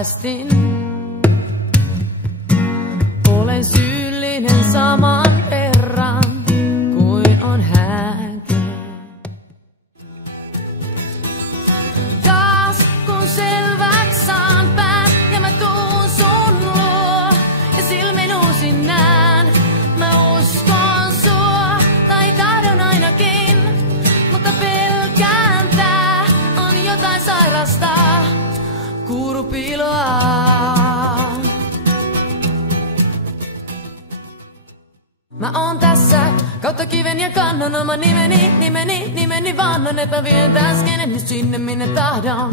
päästin. Olen syyllinen saman verran kuin on hänkin. Taas kun selväks saan pään ja mä tuun sun luo ja silmin uusin näen, mä uskon sua tai tahdon ainakin, mutta pelkään tää on jotain sairasta kuurupiiloa. Mä oon tässä kautta kiven ja kannon oma nimeni vannon, et mä vien täs keneni sinne minne tahdon.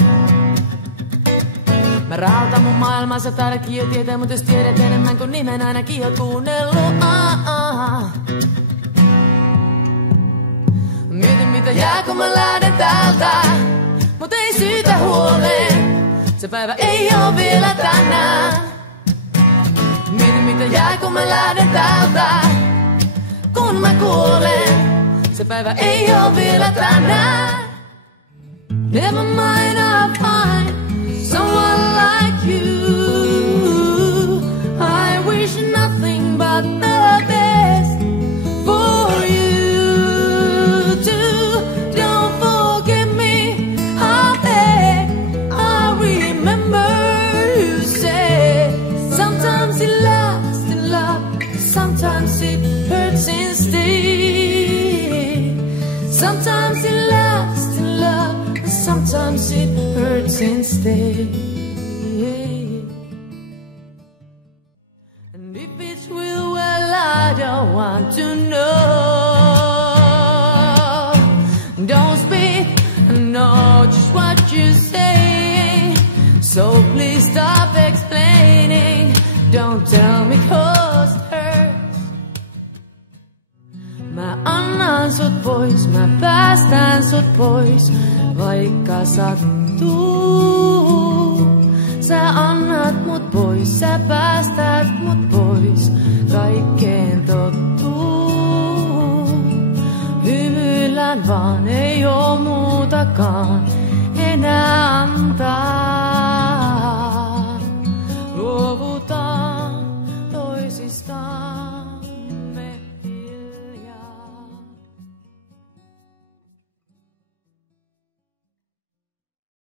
Mä rautan mun maailmaa, sä taidatkin jo tietää, mut jos tiedät enemmän kuin nimen ainakin oot kuunnellut. Mietin mitä jää kun mä lähden täältä, mut ei syytä huoleen, se päivä ei oo vielä tänään. Mietin mitä jää kun mä lähden täältä, kun mä kuolen, se päivä ei oo vielä tänään. Never mind, I'll find someone like you. I wish nothing but the best for you too. Don't forget me, I beg. I remember you said sometimes it lasts in love, sometimes it hurts instead. Sometimes it lasts in love, sometimes it hurts instead. And if it's real, well, I don't want to know. Don't speak, I know just what you say. So please stop explaining. Don't tell me 'cause it hurts. Mä annan sut pois, mä päästän sut pois, vaikka sattuu. Sä annat mut pois, sä päästät mut pois, kaikkeen tottuu. Hymyillään vaan, ei oo muutakaan enää antaa.